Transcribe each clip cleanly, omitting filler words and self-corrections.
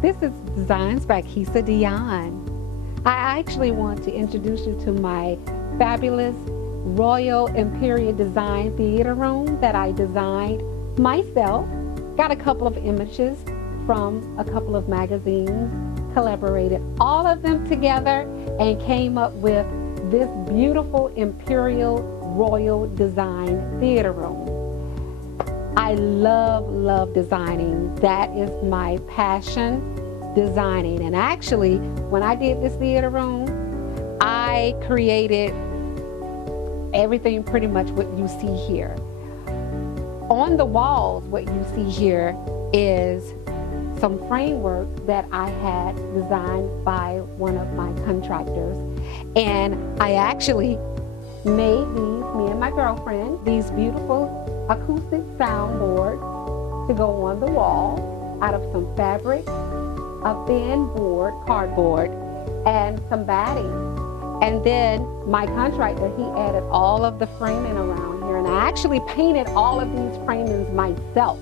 This is Designs by Dionne. I actually want to introduce you to my fabulous Royal Imperial Design Theater Room that I designed myself. Got a couple of images from a couple of magazines, collaborated all of them together and came up with this beautiful Imperial Royal Design Theater Room. I love designing. That is my passion, designing. And actually, when I did this theater room, I created everything pretty much what you see here. On the walls, what you see here is some framework that I had designed by one of my contractors. And I actually made these, me and my girlfriend, these beautiful acoustic soundboards to go on the wall out of some fabric, a thin board, cardboard, and some batting. And then my contractor, he added all of the framing around here, and I actually painted all of these framings myself.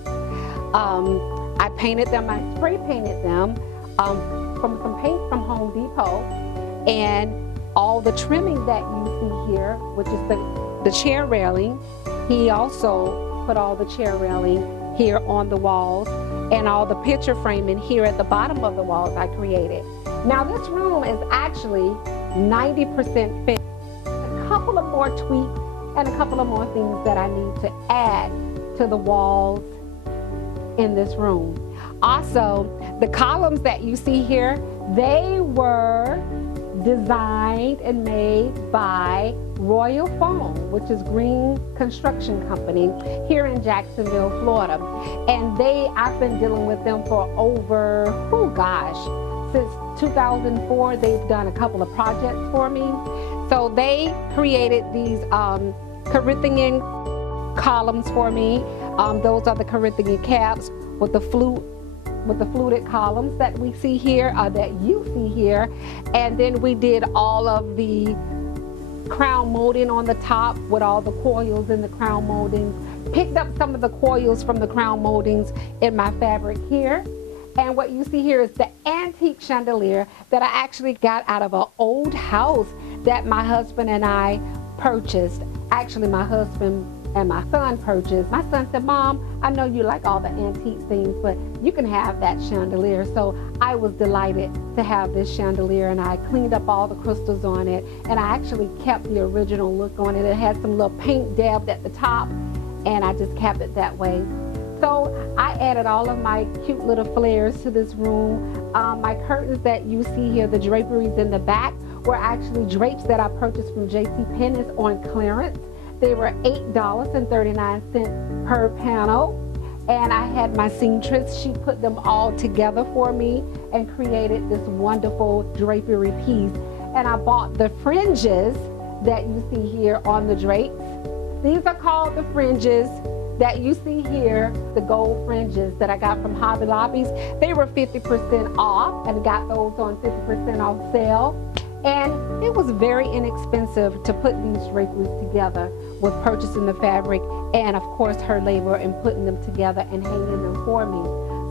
I painted them, I spray painted them from some paint from Home Depot, and all the trimming that you see here, which is the chair railing, he also put all the chair railing here on the walls, and all the picture framing here at the bottom of the walls I created. Now this room is actually 90% finished. A couple of more tweaks and a couple of more things that I need to add to the walls in this room. Also, the columns that you see here, they were designed and made by Royal Foam, which is Green Construction Company here in Jacksonville, Florida. And I've been dealing with them for over, since 2004, they've done a couple of projects for me. So they created these Corinthian columns for me. Those are the Corinthian caps with the fluted columns that we see here, that you see here. And then we did all of the crown molding on the top with all the coils in the crown moldings. Picked up some of the coils from the crown moldings in my fabric here. And what you see here is the antique chandelier that I actually got out of an old house that my husband and I purchased. Actually, my husband and my son purchased. My son said, "Mom, I know you like all the antique things, but you can have that chandelier." So I was delighted to have this chandelier, and I cleaned up all the crystals on it, and I actually kept the original look on it. It had some little paint dabbed at the top, and I just kept it that way. So I added all of my cute little flares to this room. My curtains that you see here, the draperies in the back, were actually drapes that I purchased from JCPenney's on clearance. They were $8.39 per panel. And I had my seamstress, she put them all together for me and created this wonderful drapery piece. And I bought the fringes that you see here on the drapes. These are called the fringes that you see here, the gold fringes that I got from Hobby Lobbies. They were 50% off, and got those on 50% off sale. And it was very inexpensive to put these draperies together with purchasing the fabric and of course her labor in putting them together and hanging them for me.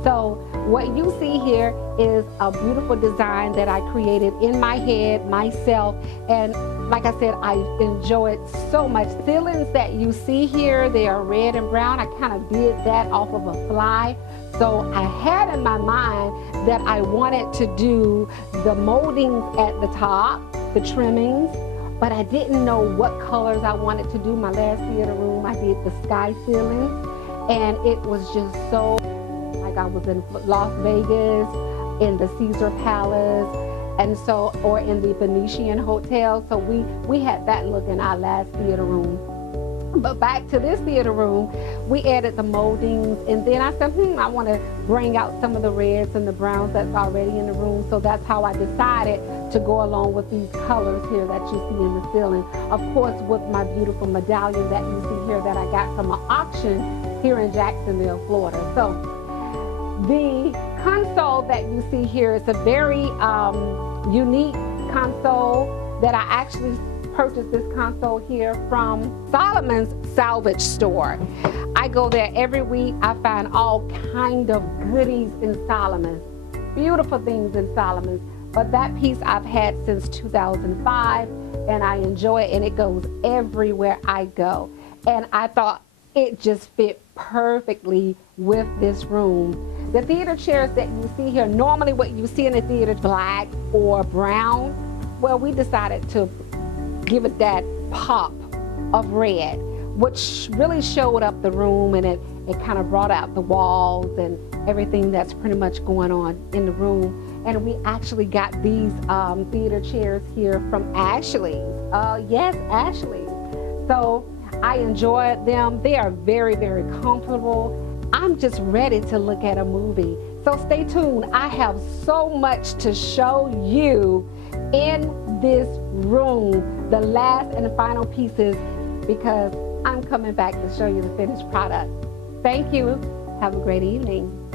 So what you see here is a beautiful design that I created in my head myself, and like I said, I enjoy it so much. The ceilings that you see here, they are red and brown. I kind of did that off of a fly. So I had in my mind that I wanted to do the moldings at the top, the trimmings, but I didn't know what colors I wanted to do. My last theater room, I did the sky ceilings, and it was just so like I was in Las Vegas, in the Caesar Palace, and so, or in the Venetian Hotel. So we had that look in our last theater room. But back to this theater room, we added the moldings, and then I said, I want to bring out some of the reds and the browns that's already in the room. So that's how I decided to go along with these colors here that you see in the ceiling. Of course, with my beautiful medallion that you see here that I got from an auction here in Jacksonville, Florida. So the console that you see here is a very unique console that I actually purchased this console here from Solomon's Salvage Store. I go there every week. I find all kind of goodies in Solomon's. beautiful things in Solomon's. But that piece I've had since 2005, and I enjoy it, and it goes everywhere I go. And I thought it just fit perfectly with this room. The theater chairs that you see here, normally what you see in the theater is black or brown. Well, we decided to give it that pop of red, which really showed up the room, and it kind of brought out the walls and everything that's pretty much going on in the room. And we actually got these theater chairs here from Ashley's. Yes, Ashley's. So I enjoyed them. They are very, very comfortable. I'm just ready to look at a movie. So stay tuned. I have so much to show you in this room, the last and final pieces, because I'm coming back to show you the finished product. Thank you. Have a great evening.